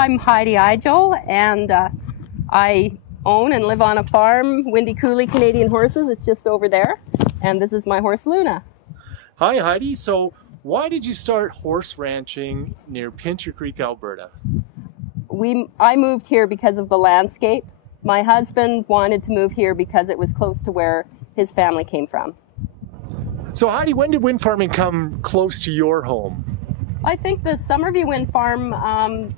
I'm Heidi Eijgel, and I own and live on a farm, Windy Coulee Canadian horses. It's just over there, and this is my horse Luna. Hi Heidi, so why did you start horse ranching near Pincher Creek, Alberta? I moved here because of the landscape. My husband wanted to move here because it was close to where his family came from. So Heidi, when did wind farming come close to your home? I think the Summerview wind farm,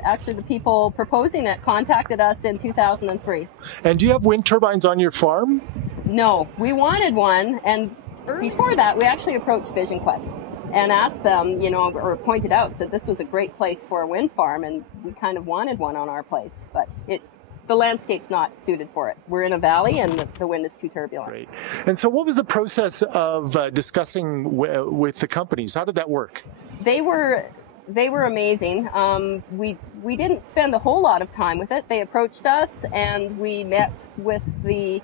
actually the people proposing it contacted us in 2003. And do you have wind turbines on your farm? No, we wanted one, and before that we actually approached Vision Quest and asked them, or pointed out, said this was a great place for a wind farm, and we kind of wanted one on our place, but the landscape's not suited for it. We're in a valley and the wind is too turbulent. Great. And so what was the process of discussing with the companies? How did that work? They were amazing. We didn't spend a whole lot of time with it. They approached us and we met with the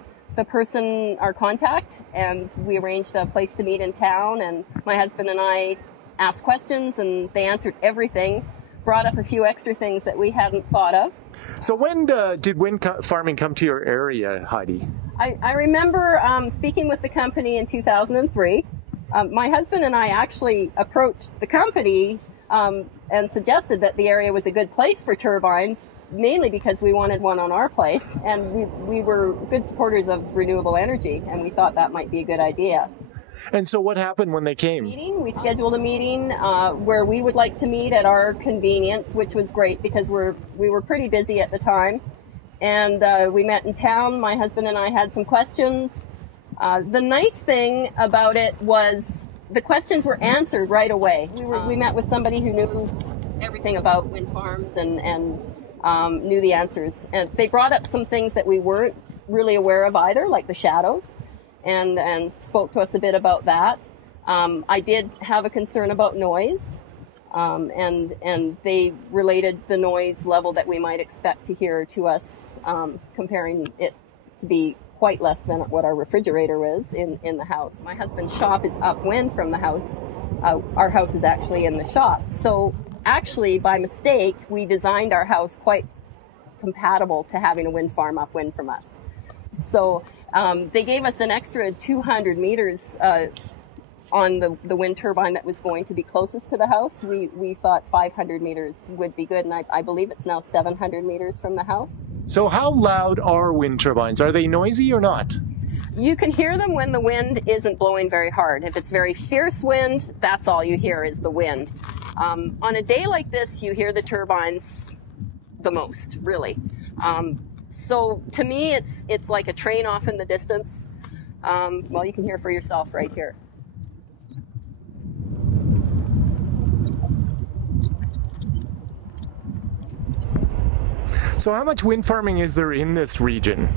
person, our contact, and we arranged a place to meet in town, and my husband and I asked questions and they answered everything, brought up a few extra things that we hadn't thought of. So when did wind farming come to your area, Heidi? I remember speaking with the company in 2003. My husband and I actually approached the company and suggested that the area was a good place for turbines, mainly because we wanted one on our place, and we were good supporters of renewable energy, and we thought that might be a good idea. And so what happened when they came? We scheduled a meeting where we would like to meet at our convenience, which was great because we were pretty busy at the time. And we met in town. My husband and I had some questions. The nice thing about it was the questions were answered right away. We met with somebody who knew everything about wind farms and knew the answers. And they brought up some things that we weren't really aware of either, like the shadows, and spoke to us a bit about that. I did have a concern about noise, and they related the noise level that we might expect to hear to us, comparing it to be quite less than what our refrigerator is in the house. My husband's shop is upwind from the house. Our house is actually in the shop. So actually, by mistake, we designed our house quite compatible to having a wind farm upwind from us. So they gave us an extra 200 meters on the wind turbine that was going to be closest to the house. We thought 500 meters would be good, and I believe it's now 700 meters from the house. So how loud are wind turbines? Are they noisy or not? You can hear them when the wind isn't blowing very hard. If it's very fierce wind, that's all you hear is the wind. On a day like this, you hear the turbines the most, really. So to me, it's like a train off in the distance. Well, you can hear for yourself right here. So how much wind farming is there in this region?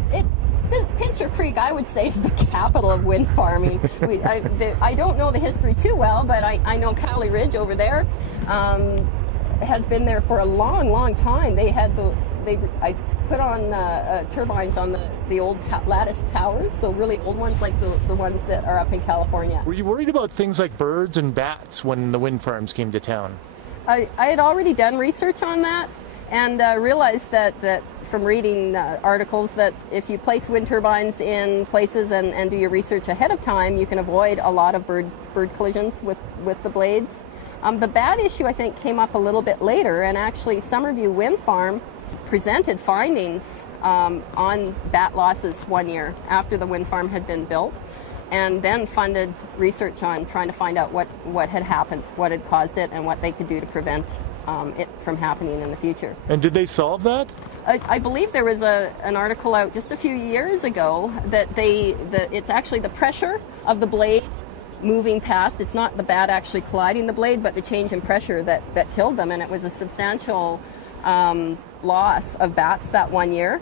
Pincher Creek, I would say, is the capital of wind farming. I don't know the history too well, but I know Coulee Ridge over there has been there for a long, long time. I put on turbines on the old lattice towers, so really old ones like the ones that are up in California. Were you worried about things like birds and bats when the wind farms came to town? I had already done research on that, and realized that from reading articles that if you place wind turbines in places and do your research ahead of time, you can avoid a lot of bird collisions with the blades. The bat issue, I think, came up a little bit later, and actually Summerview Wind Farm presented findings on bat losses 1 year after the wind farm had been built, and then funded research on trying to find out what had happened, what had caused it, and what they could do to prevent it from happening in the future. And did they solve that? I believe there was an article out just a few years ago that it's actually the pressure of the blade moving past. It's not the bat actually colliding the blade, but the change in pressure that killed them, and it was a substantial loss of bats that 1 year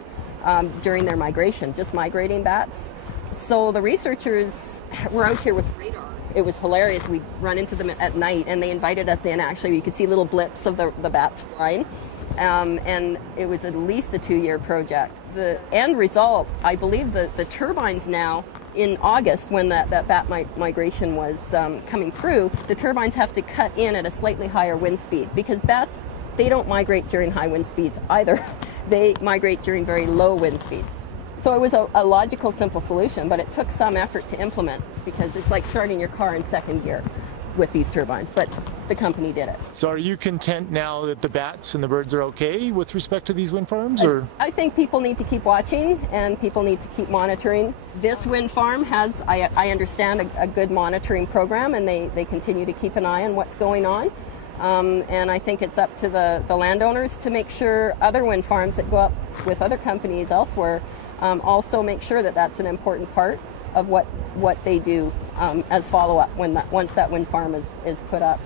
during their migration, just migrating bats. So the researchers were out here with radar. It was hilarious. We'd run into them at night, and they invited us in. Actually, you could see little blips of the bats flying, and it was at least a 2-year project. The end result, I believe the turbines now, in August, when that bat migration was coming through, the turbines have to cut in at a slightly higher wind speed, because bats they don't migrate during high wind speeds either. They migrate during very low wind speeds. So it was a logical, simple solution, but it took some effort to implement, because it's like starting your car in second gear with these turbines, but the company did it. So are you content now that the bats and the birds are okay with respect to these wind farms? Or I think people need to keep watching, and people need to keep monitoring. This wind farm has, I understand, a good monitoring program, and they continue to keep an eye on what's going on. And I think it's up to the landowners to make sure other wind farms that go up with other companies elsewhere also make sure that that's an important part of what they do as follow-up once that wind farm is put up.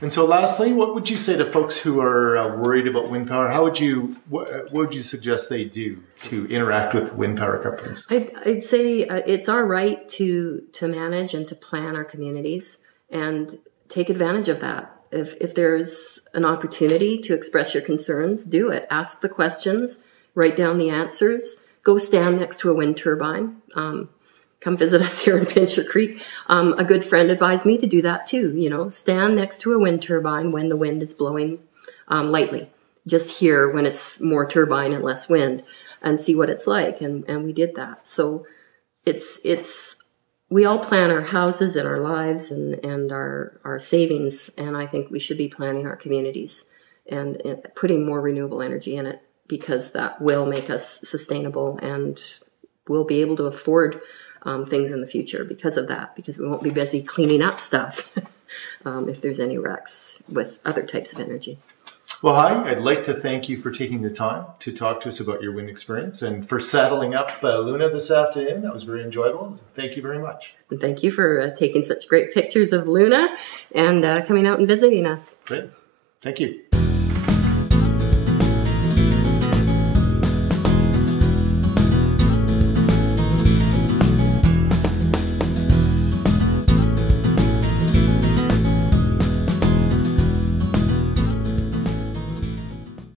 And so lastly, what would you say to folks who are worried about wind power? What would you suggest they do to interact with wind power companies? I'd say it's our right to manage and to plan our communities and take advantage of that. If there's an opportunity to express your concerns, do it. Ask the questions, write down the answers, go stand next to a wind turbine. Come visit us here in Pincher Creek. A good friend advised me to do that too. You know, stand next to a wind turbine when the wind is blowing lightly. Just hear when it's more turbine and less wind, and see what it's like. And we did that. So we all plan our houses and our lives and our savings, and I think we should be planning our communities and putting more renewable energy in it, because that will make us sustainable, and we'll be able to afford things in the future because of that, because we won't be busy cleaning up stuff if there's any wrecks with other types of energy. Well, Heidi, I'd like to thank you for taking the time to talk to us about your wind experience and for saddling up Luna this afternoon. That was very enjoyable. Thank you very much. And thank you for taking such great pictures of Luna and coming out and visiting us. Great. Thank you.